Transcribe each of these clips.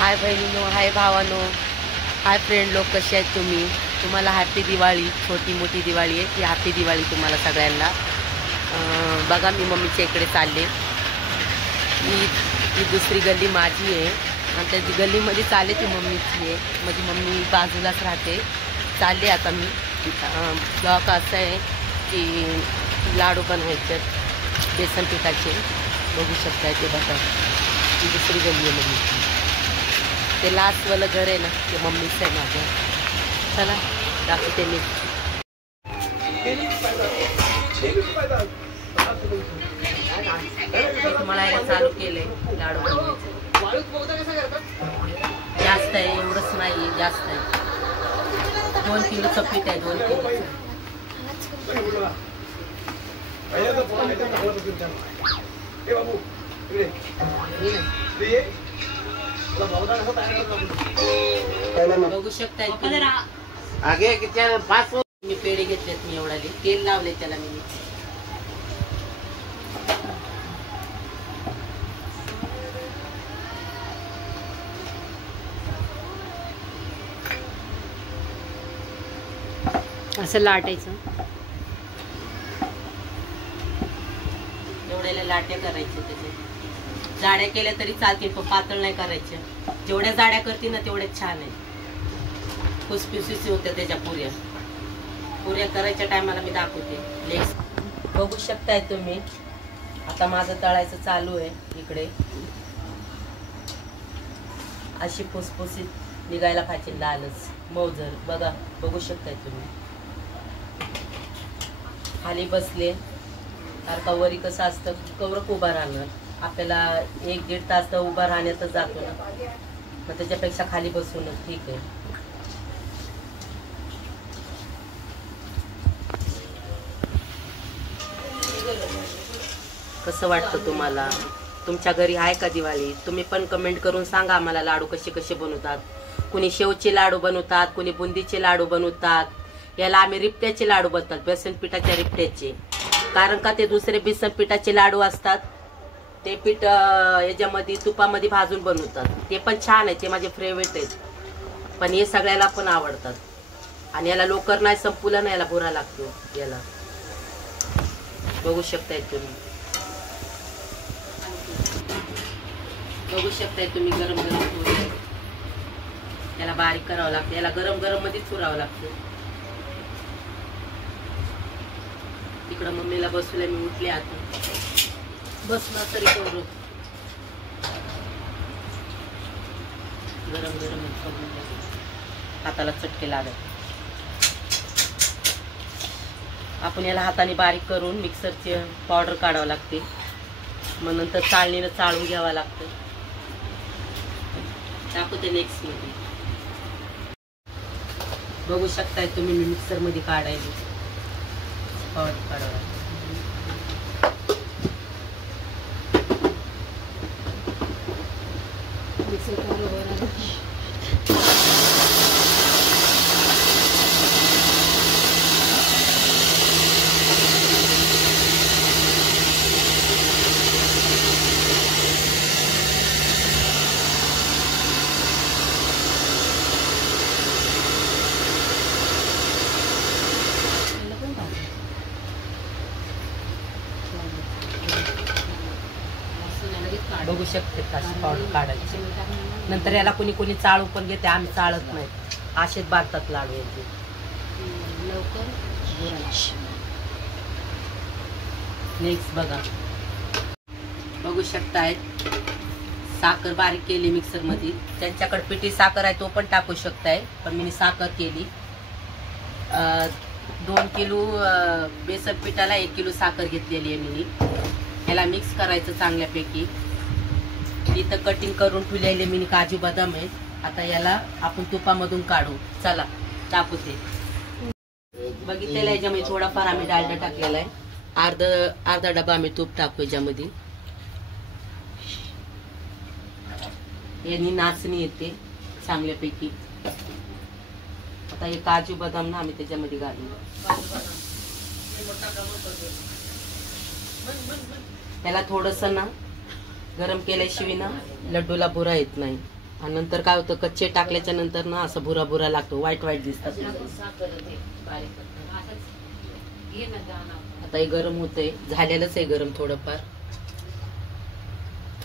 हाय बहिणीनो, हाय भावानो, hi friend लोक, कसे आहेत तुम्ही? तुम्हाला हॅपी दिवाळी. छोटी मोठी दिवाळी आहे ती हॅपी दिवाळी तुम्हाला सगळ्यांना. बघा मी मम्मीच्या इकडे चालले. ही दुसरी गल्ली माझी आहे आणि त्या गल्लीमध्ये चालले ती मम्मीची आहे. माझी मम्मी बाजूलाच राहते. चालले आता मी. ब्लॉक असं आहे की लाडू बनवायचे बेसन पिठाचे. बघू शकताय ते बघा. ही दुसरी गल्ली आहे मम्मीची. ते लास्टवालं घर आहे ना ते मम्मीचं आहे माझं. चला दाखवते मी. मळायला चालू केलंय लाडू बनवायचं. जास्त आहे, एवढंच नाही, जास्त आहे. 2 किलोचं पीठ आहे. 2 किलो. बघू शकताय आगे किती पाच. मी पेढे घेतलेत. मी एवढाले तेल लावले त्याला मी. असं लाटायचं. एवढ्याला लाट्या करायच्या. त्याचे जाड्या केल्या तरी चालतील पण पातळ नाही करायच्या. जेवढ्या जाड्या करतील ना तेवढ्या छान आहे. खुसखुशीत होत्या त्याच्या पुऱ्या. पुऱ्या करायच्या टायमाला मी दाखवते. लेस बघू शकताय तुम्ही. आता माझं तळायचं चालू आहे इकडे. अशी फुसफुसीत निघायला पाहिजे, लालच मौजर. बघा बघू शकताय तुम्ही. खाली बसले कारण का वरी कसं असतं कवरक उभा राहणं आपल्याला 1-1.5 तास तर उभा राहण्यातच जातो ना. मग त्याच्यापेक्षा खाली बसूनच ठीक आहे. कसं वाटतं तुम्हाला? तुमच्या घरी आहे का दिवाळी? तुम्ही पण कमेंट करून सांगा आम्हाला लाडू कसे कसे बनवतात. कुणी शेवचे लाडू बनवतात, कुणी बुंदीचे लाडू बनवतात. याला आम्ही रिपट्याचे लाडू बनवतात, बेसन पिठाच्या रिपट्याचे. कारण का ते दुसरे बेसन पिठाचे लाडू असतात ते पीठ याच्यामध्ये तुपामध्ये भाजून बनवतात. ते पण छान आहे, ते माझे फेवरेट आहेत. पण हे सगळ्याला पण आवडतात. आणि याला लोकर नाही संपलं ना, याला भुरा लागतो. याला बघू शकताय तुम्ही. बघू शकताय तुम्ही. गरम गरम याला बारीक करावं लागतं. याला गरम गरम मध्येच चुरावं लागतं. इकडं मम्मीला बसवलंय मी. उठले आता. बसला तरी करू. गरम गरम हाताला चटके लागत. आपण याला हाताने बारीक करून मिक्सरची पावडर काढावं लागते. मग नंतर चाळणीनं चाळून घ्यावं लागतं. दाखवते नेक्स्ट मध्ये. बघू शकताय तुम्ही. मी मिक्सर मध्ये काढायला पावडर काढावं लागतं. बघू शकते कशी पावडर काढायची. नंतर याला कोणी कोणी चाळू पण घेते. आम्ही चाळत नाही, असेच बांधतात लाडू याचे. नेक्स्ट बघा. बघू शकताय साखर बारीक केली मिक्सर मध्ये. त्यांच्याकडे पिठी साखर आहे तो पण टाकू शकताय, पण मी साखर केली. 2 किलो बेसन पिठाला 1 किलो साखर घेतलेली आहे मी. याला मिक्स करायचं चांगल्यापैकी. इथं कटिंग करून ठेवलेले मी काजू बदाम आहेत. आता याला आपण तुपामधून काढू. चला दाखवते. बघितलेलं याच्यामध्ये थोडाफार आम्ही डालडा टाकलेला आहे. अर्धा डबा आम्ही तूप टाकू याच्यामध्ये. यांनी नाचणी येते चांगल्यापैकी. आता हे काजू बदाम ना आम्ही त्याच्यामध्ये घालू. त्याला थोडंसं ना गरम केल्याशिवाय ना लड्डूला बुरा येत नाही. आणि नंतर काय होतं, कच्चे टाकल्याच्या नंतर ना असं भुरा भुरा लागतो, वाईट वाईट दिसतात. आता हे गरम होतंय, झालेलंच आहे गरम,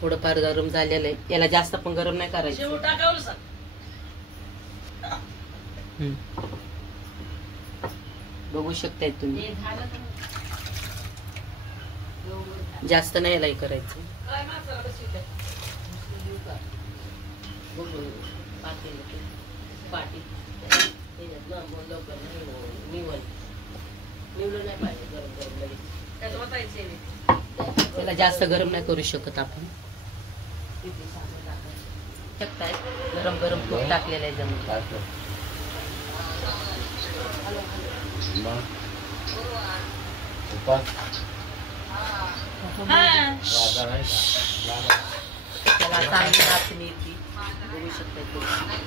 थोडंफार गरम झालेलं आहे. याला जास्त पण गरम नाही करायचं. बघू शकताय तुम्ही, जास्त नाही याला करायचं. त्याला जास्त गरम नाही करू शकत आपण. शकताय गरम गरम तूप टाकलेलं आहे जमून. त्याला चांगली नाचणी येते, बघू शकताय तुम्ही.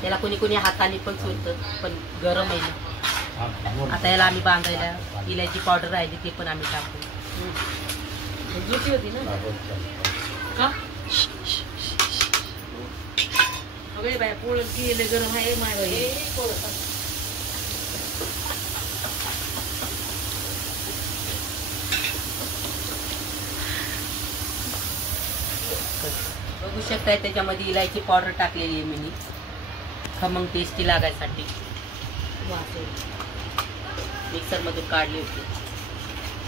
त्याला कोणी कोणी हाताने पण चुरतं, पण गरम आहे ना. आता याला आम्ही बांधायला इलायची पावडर राहिली, ते पण आम्ही टाकू. जुटी होती ना का बाय पोळ केले गरम आहे माझे. बघू शकताय त्याच्यामध्ये इलायची पावडर टाकलेली आहे मी, खमंग टेस्टी लागायसाठी. मिक्सर मधून काढली होती.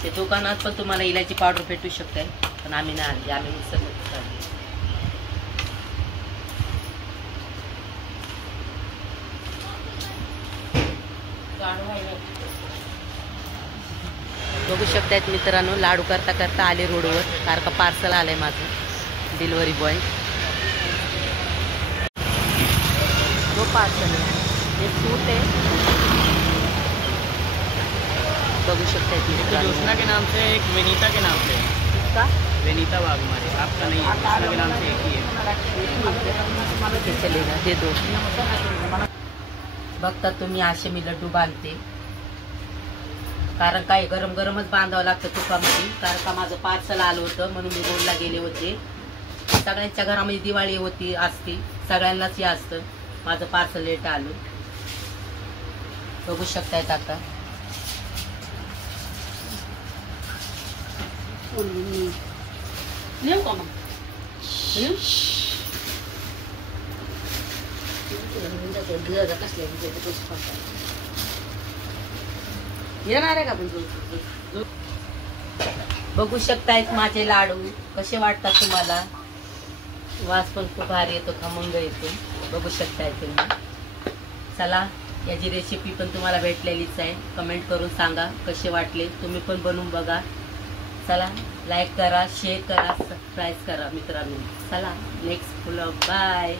ते दुकानात पण तुम्हाला इलायची पावडर भेटू शकते, पण आम्ही नाही आणली, आम्ही मिक्सर मधून काढली. बघू शकतायत मित्रांनो, लाडू करता करता आले रोडवर, कारण का पार्सल आलंय माझं, डिलिव्हरी बॉय. जो पार्सल आहे हे सूट आहे, बघू सकते हैं। जोशना के नाम से, एक विनीता के नाम से। इसका विनीता वाघमारे, आपका नहीं है, जोशना के नाम से एक ही है। चलेगा, दे दो। बघता तुम्ही असे मी लड्डू बांधते, कारण काय गरम गरमच बांधावं लागतं तुपामध्ये, कारण का माझं पार्सल आलं होतं म्हणून मी रोडला गेले होते. सगळ्यांच्या घरामध्ये दिवाळी होती असती, सगळ्यांनाच हे असतं, माझं पार्सल लेट आलं, बघू शकतायत आता. नेऊ का मग येणार आहे का पण. बघू शकतायत माझे लाडू कसे वाटतात तुम्हाला, वास पण खूप भारी येतो, खमंग येतो, बघू शकताय तुम्ही. चला, याची रेसिपी पण तुम्हाला भेटलेलीच आहे, कमेंट करून सांगा कसे वाटले, तुम्ही पण बनवून बघा. चला, लाईक करा, शेअर करा, सबस्क्राईब करा मित्रांनो. चला, नेक्स्ट व्लॉग, बाय.